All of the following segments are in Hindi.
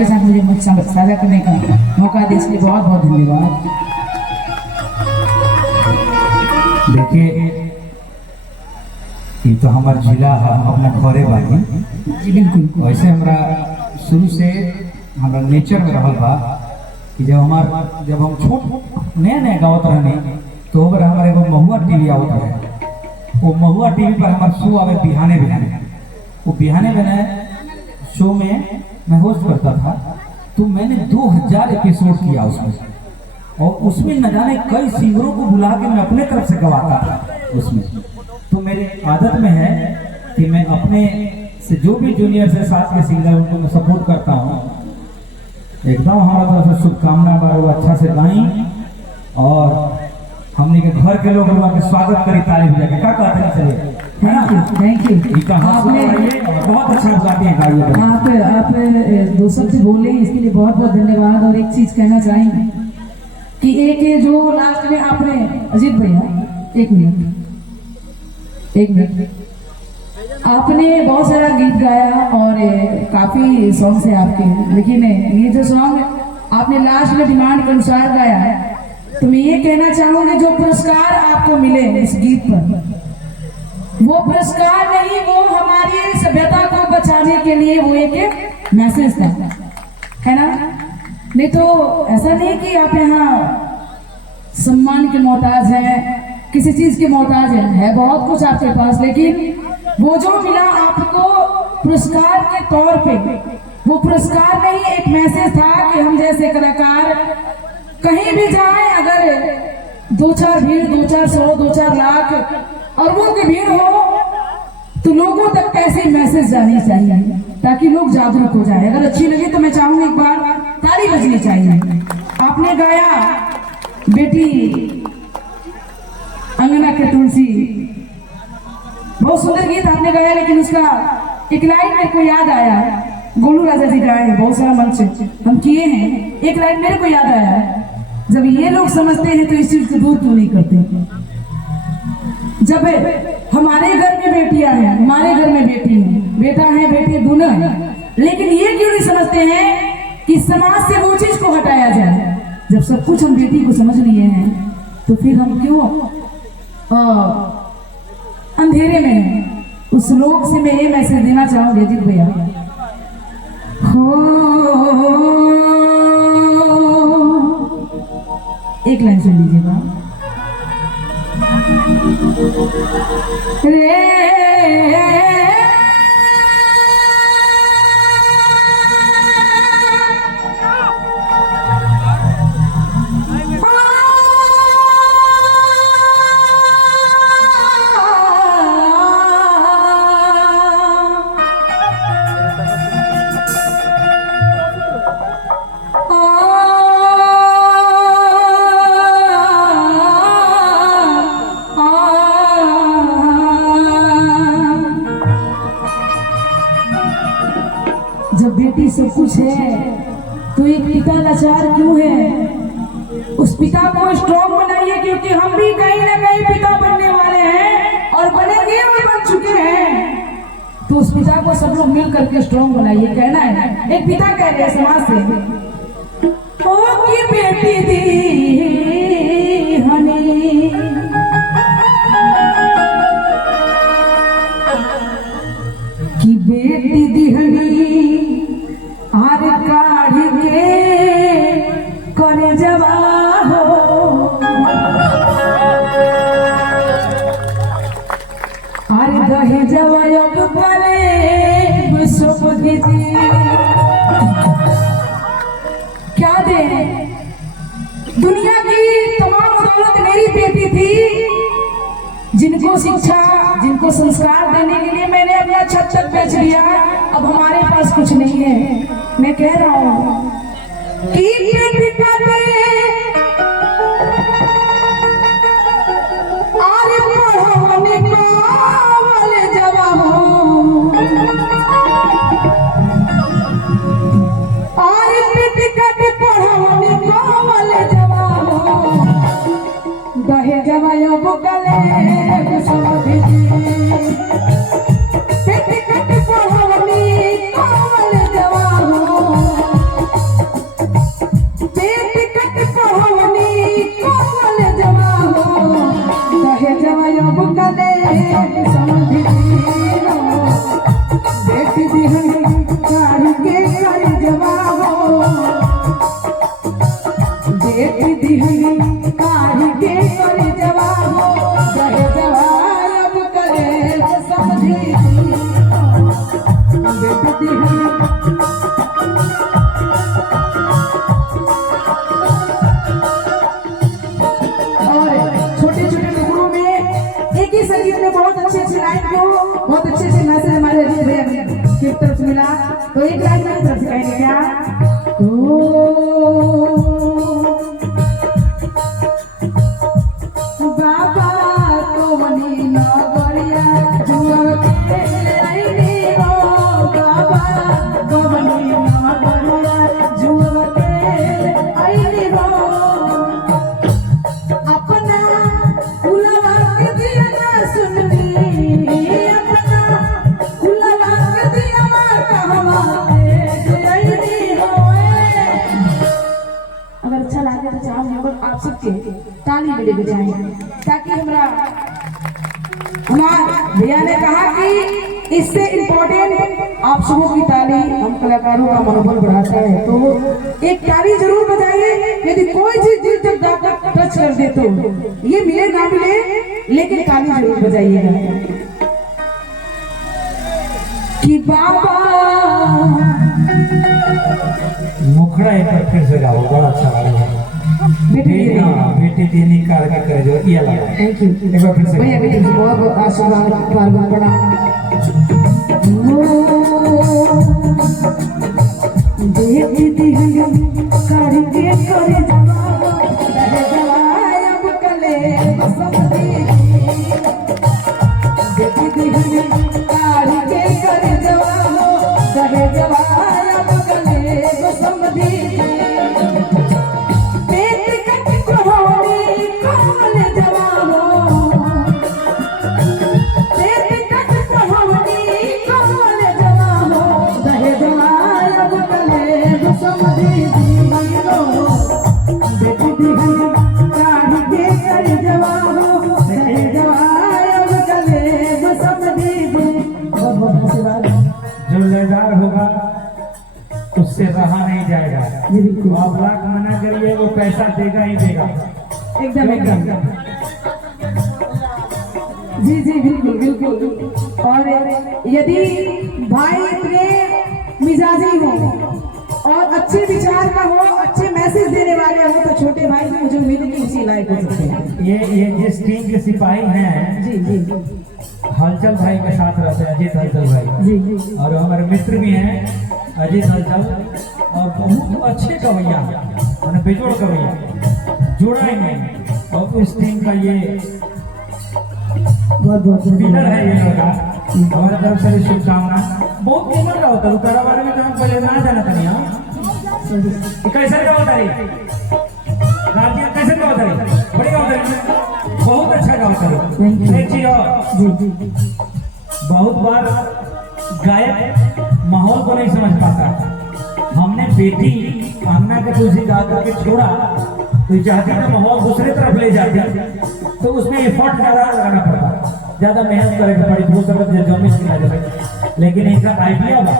आपके साथ मुझे मुझ साझा करने का मौका दिया, इसलिए बहुत बहुत धन्यवाद। देखिए ये तो हमारा जिला है, हम अपना घरे बानी जी बिल्कुल। वैसे हमरा शुरू से हमारा नेचर में रहल बा कि जब हम छोट नया नया गावत रहने तो हमारे एगो महुआ टीवी आवत रहे। वो महुआ टीवी पर हमारा शो आवे बिहाने बिहाने। वो बिहाने बिहाने शो में मैं होस्ट करता था, तो मैंने 2000 एपिसोड किया उसमें, और उसमें न जाने कई सिंगरों को बुला के मैं अपने तरफ से गवाता था उसमें। तो मेरे आदत में है कि मैं अपने से जो भी जूनियर से साथ के सिंगर उनको मैं सपोर्ट करता हूँ। एकदम हमारा तरफ से शुभकामना बा, वो अच्छा से गाई और हमने के घर के लोग के स्वागत करी, तारीफ जाके क्या कहते हैं चलिए, है ना? Thank you. आपने बहुत अच्छा गाते हैं गाइए। आप दो शब्द बोले इसके लिए बहुत बहुत धन्यवाद। और एक चीज कहना चाहेंगे कि एक जो लास्ट में आपने अजीत भैया एक मिनट आपने बहुत सारा गीत गाया और काफी सॉन्ग्स है आपके, लेकिन ये जो सॉन्ग आपने लास्ट में डिमांड के अनुसार गाया है, तो मैं ये कहना चाहूंगी जो पुरस्कार आपको मिले इस गीत पर, वो पुरस्कार नहीं, वो हमारी सभ्यता को बचाने के लिए वो एक मैसेज था, है ना? नहीं तो ऐसा नहीं कि आप यहाँ सम्मान के मोहताज हैं, किसी चीज के मोहताज है बहुत कुछ आपके पास, लेकिन वो जो मिला आपको पुरस्कार के तौर पे, वो पुरस्कार नहीं, एक मैसेज था कि हम जैसे कलाकार कहीं भी जाए, अगर 2-4 भीड़, 2-4 100, 2-4 लाख और वो की भीड़ हो, तो लोगों तक कैसे मैसेज जानी चाहिए ताकि लोग जागरूक हो जाए। अगर अच्छी लगी तो मैं चाहूंगी एक बार ताली बजनी चाहिए। आपने गाया बेटी अंगना के तुलसी, बहुत सुंदर गीत आपने गाया, लेकिन उसका एक लाइन मेरे को याद आया, गोलू राजा जी गाए हैं, बहुत सारा मंच हम किए हैं, एक लाइन मेरे को याद आया, जब ये लोग समझते हैं तो इस चीज को दूर क्यों नहीं करते? जब हमारे घर में बेटियां हैं, हमारे घर में बेटी है, बेटा है, बेटी दोनों है, लेकिन ये क्यों नहीं समझते हैं कि समाज से वो चीज को हटाया जाए? जब सब कुछ हम बेटी को समझ लिए हैं तो फिर हम क्यों अंधेरे में हैं? उस लोग से मैं ये मैसेज देना चाहूंगी अजीत भैया, एक लाइन सुन लीजिएगा। जब बेटी सब कुछ है तो एक पिता लाचार क्यों है? उस पिता को स्ट्रॉन्ग बनाइए, क्योंकि हम भी कहीं ना कहीं पिता बनने वाले हैं और बनेंगे और बन चुके हैं। तो उस पिता को सब लोग मिल करके स्ट्रॉन्ग बनाइए, कहना है। एक पिता कह रहे हैं समाज से, ओ की बेटी दी हनी, की बेटी दी हनी आर काढ़ी के करे जवा हो, आर दहे जवा योग करे सब दीदी। क्या दे? दुनिया की तमाम दौलत मेरी बेटी थी, जिनको शिक्षा, जिनको संस्कार देने के लिए मैंने अपना छत तक बेच दिया। अब हमारे पास कुछ नहीं है। मैं कह रहा हूँ कि पिता ने आरे पढ़ाने वाले जवान, आरे पिता ने पढ़ाने वाले जवान, दहे जवायो बुकले दिहली काढ़ के कर जवाब कहे जवाब करे समझी बेटी दिहली संगीत में बहुत अच्छे लाइन को बहुत अच्छे मैसेज हमारे अजीत भैया की तरफ से मिला। तो एक लाइन मेरी तरफ से कहेंगे क्या बाबा तो बनी नगरिया जुआ के आईनी हो बाबा तो बनी नगरिया जुआ के आईनी हो अपना उलवा के दिया आप सबके ताली भी लेके जाएंगे ताकि हमारे भैया ने कहा कि इससे इम्पोर्टेंट आप सबों की ताली हम कलाकारों का मनोबल बढ़ाता है। तो एक ताली जरूर बजाइए यदि कोई चीज दिल तक जाकर टच कर दे तो ये मिले ना मिले लेकिन ताली जरूर बजाइएगा कि बाबा मुखड़ा एक बार फिर से गाओ बड़ा अच्छा लगेगा बेटी देने का करे जो ये लगा थैंक यू एक बार फिर से भैया बेटी को बहुत आशीर्वाद बार बड़ा बेटी दिहली काढ़ के करे जवाब कले समझी बेटी दिहली काढ़ के करे जवाब कहे जवाब कले समझी जो लेदार होगा उससे रहा नहीं जाएगा। तो आप लाख मना करिए वो पैसा देगा ही देगा एकदम जी बिल्कुल। और यदि भाई इतने मिजाजी हो और अच्छे विचार का हो अच्छे मैसेज देने वाले हो तो छोटे भाई मुझे उम्मीद है कि उसी लायक हो सकते हैं। ये जिस टीम के सिपाही हैं जी हलचल भाई के साथ रहते हैं अजीत हलचल भाई जी और हमारे मित्र भी हैं अजीत हलचल और बहुत अच्छे कवैया मैंने बेजोड़ कवैया जोड़ा ही नहीं और उस टीम का ये बहुत विनर है ये लड़का हमारे तरफ से शुभकामना। बहुत उम्र का होता है तेरा बारे में तो हम पहले ना जाना था नहीं कैसे का होता है राज्य कैसे का होता है बड़ी का होता है बहुत अच्छा गाता है एक चीज और बहुत बार गायक माहौल को नहीं समझ पाता। हमने बेटी कामना के तुलसी गा करके छोड़ा तो चाहते ना माहौल दूसरे तरफ ले जाते तो उसमें एफर्ट ज्यादा लगाना पड़ता ज्यादा मेहनत करेगा पड़ी वो सब जमीन मिला जाए। लेकिन इनका आइडिया बा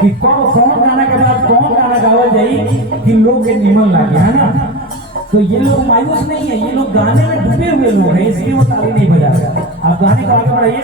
कि कौन गाना के बाद कौन गाना गावल जाई कि लोग के निमन लगे है ना। तो ये लोग मायूस नहीं है ये लोग गाने में डूबे हुए लोग हैं इसलिए वो ताली नहीं बजा रहे। आप गाने को आगे बढ़ाइए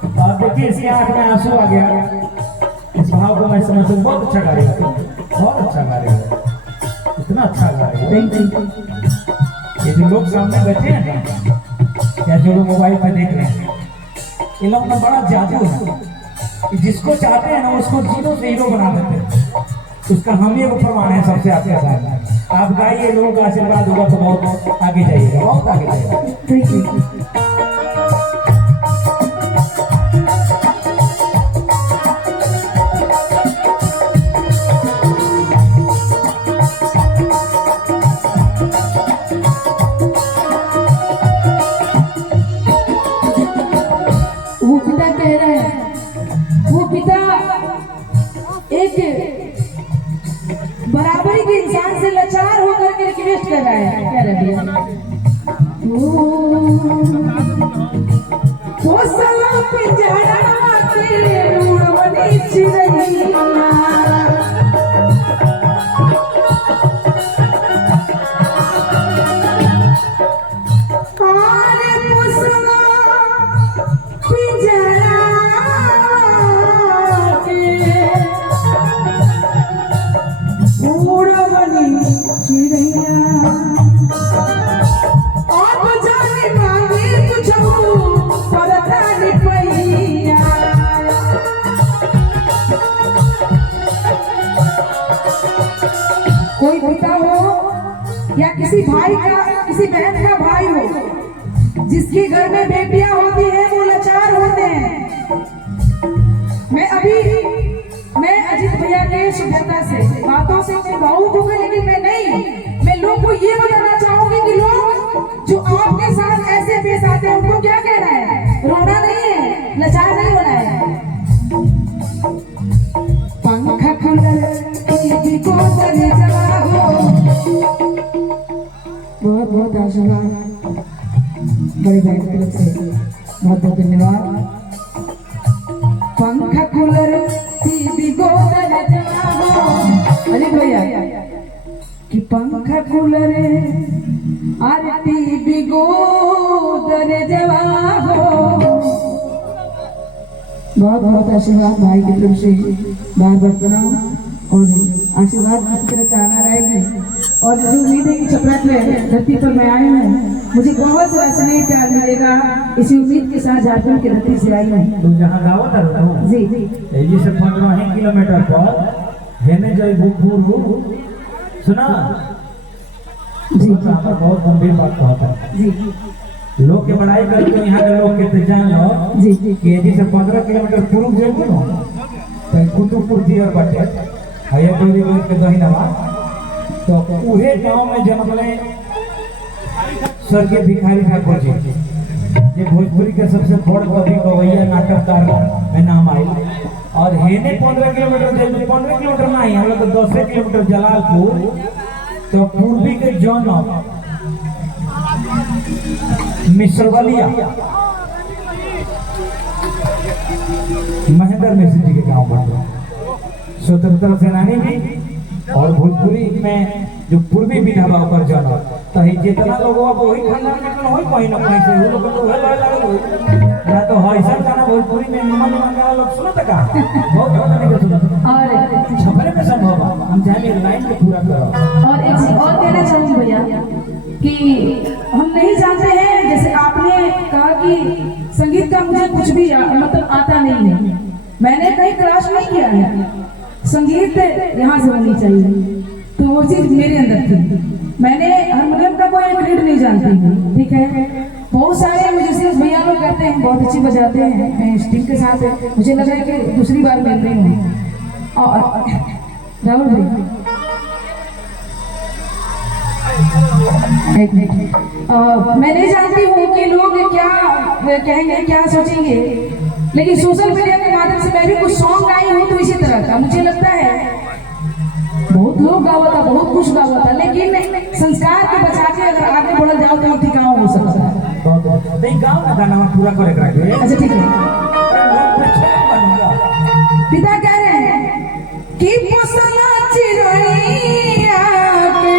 तो आप देखिए इसके आंख में आंसू आ गया। इस भाव को मैं समझता हूँ बहुत अच्छा गा रहे हो बहुत अच्छा गा रहे हो इतना अच्छा गा रहे हो। ये जो लोग सामने बैठे हैं ना या जो लोग मोबाइल पर देख रहे हैं ये लोग का बड़ा जादू है। जिसको चाहते हैं ना उसको जीरो से हीरो बना देते हैं। उसका हम ही प्रमाण है सबसे आपके साथ। आप गाइए लोगों का आशीर्वाद होगा तो बहुत आगे जाइएगा बहुत आगे जाइएगा। वो पिता कह रहे हैं वो पिता एक बराबरी के इंसान से लाचार होकर के रिक्वेस्ट कर रहा है क्या रही वो सला पिंजरा के उड़वनी चिड़िया चिड़ैया आप जाने मांगे तुझको परदान पैया कोई पिता हो या किसी भाई का किसी बहन का भाई हो जिसके घर में बेटियां होती हैं वो लाचार होते हैं। मैं अजीत भैया के शुभता से बातों से भावुक हो गई, लेकिन मैं नहीं, मैं लोग को ये बताना चाहूंगी कि लोग जो आपके साथ ऐसे पेश आते हैं उनको क्या कहना है, रोना नहीं है, लाचार नहीं होना है। पंखा बहुत बहुत आशीर्वाद बड़े भाई की तरफ से बहुत बहुत धन्यवाद। पंखा कूलर टीवी गोदर अरे भैया कि पंखा कूलर अरे टीवी गोदर जवा हो। बहुत बहुत आशीर्वाद भाई की तरफ से, बार बार प्रणाम और आशीर्वाद इसी तरह चाहना रहेगी। और मुझे उम्मीद है कि छपरा के धरती पर मैं आई हूँ, मुझे बहुत सारा स्नेह प्यार मिलेगा, इसी उम्मीद के साथ झारखंड की धरती से आई हूँ। तुम जहाँ गाँव था जी जी से 15 किलोमीटर पर हेमे जय भूपुर सुना जी पर बहुत गंभीर बात होता है जी लोग के बड़ाई करके यहाँ के लोग के जान लो जी जी कि यदि से 15 किलोमीटर पूर्व जेबू न तो कुतुबपुर दियर बाटे हया कोई के दहिनावा तो उहे गांव में जन्मले स्वर्गीय भिखारी ठाकुर जी, ये भोजपुरी के सबसे बड़ कवि गवैया नाटककार में नाम आई। और हेने 15 किलोमीटर 15 किलोमीटर ना ही हम लोग 10 किलोमीटर जलालपुर तो पूर्वी के जौन मिश्रवलिया महेंद्र मिश्र जी के गांव पर स्वतंत्रता सेनानी भी और भोजपुरी में जो पूर्वी विधावा पर जन तो जितना लोग वही खानदान में कौन होई कहीं ना कहीं से वो लोग तो वह लागल ना तो हईसन गाना भोजपुरी में निमन निमन गाना लोग सुनत का बहुत बहुत नहीं सुनत और छपरे में संभव हम चाहे लाइन को पूरा करो। और एक चीज और कहना चाहूंगी भैया कि हम नहीं जानते हैं, जैसे आपने कहा कि संगीत का मुझे कुछ भी मतलब आता नहीं है, मैंने कहीं क्लास नहीं किया है, संगीत यहाँ से होनी चाहिए, तो वो चीज मेरे अंदर थी। मैंने हारमोनियम का कोई एक रीड नहीं जानती हूँ, ठीक है। बहुत सारे म्यूजिशियंस भैया लोग कहते हैं बहुत अच्छी बजाते हैं, मैं इस टीम के साथ मुझे लग रहा है कि दूसरी बार मिल रही हूँ। और राहुल भाई एक मिनट, मैं नहीं जानती हूँ कि लोग क्या कहेंगे क्या सोचेंगे, लेकिन सोशल मीडिया के माध्यम से मैं भी कुछ सॉन्ग आई हूँ तो इसी तरह का मुझे लगता है बहुत लोग गावा था, बहुत कुछ गावा था, लेकिन संस्कार के बचा के अगर आगे बढ़ जाओ तो ठिकाना हो सकता है। नहीं गाँव का गाना पूरा करे अच्छा ठीक है। पिता कह रहे हैं कि पोसना चिड़ैया के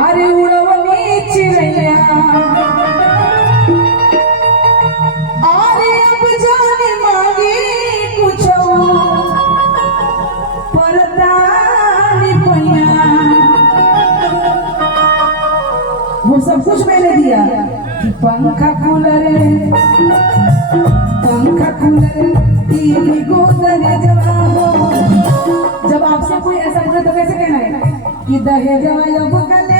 अरे उड़वनी चिड़ैया अरे अब जाने मांगे कुछ परदानी पैया, वो सब कुछ मैंने दिया कि पंखा कूलर टीवी गोदर जवा हो। जब आपसे कोई ऐसा बोले तो कैसे कहना है कि दहेज अब गले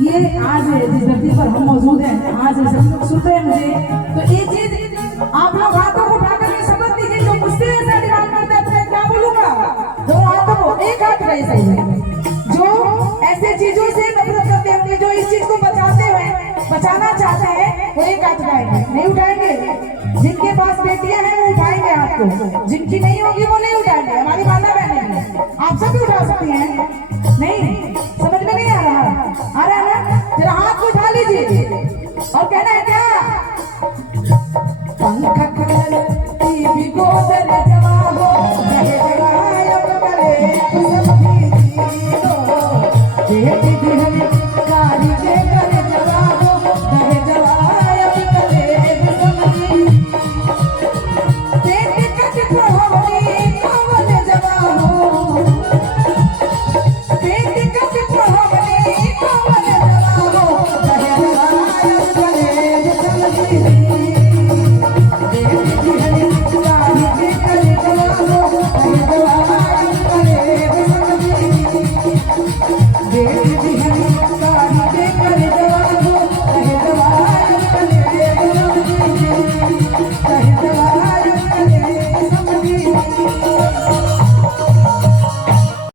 ये आज जिस धरती पर हम मौजूद हैं, आज सब लोग सुनते हैं मुझे, तो एक चीज आप लोग हाथों को उठाकर के शपथ लीजिए, जो मुझसे ऐसा डिमांड करते हैं तो मैं क्या बोलूंगा, दो हाथों को एक हाथ का ऐसा ही, जो ऐसे चीजों से नफरत करते हैं, जो इस चीज को बचाना चाहते हैं वो एक हाथ उठाएंगे, नहीं उठाएंगे। जिनके पास बेटियां हैं वो उठाएंगे हाथ को, जिनकी नहीं होगी वो नहीं उठाएंगे। हमारी माता बहनें आप सब भी उठा सकती हैं, नहीं समझ में नहीं आ रहा ना, जरा हाथ को उठा लीजिए और कहना है क्या पंखा कूलर टीवी गोदर जवा हो, दहेज अब गले सब भी दो,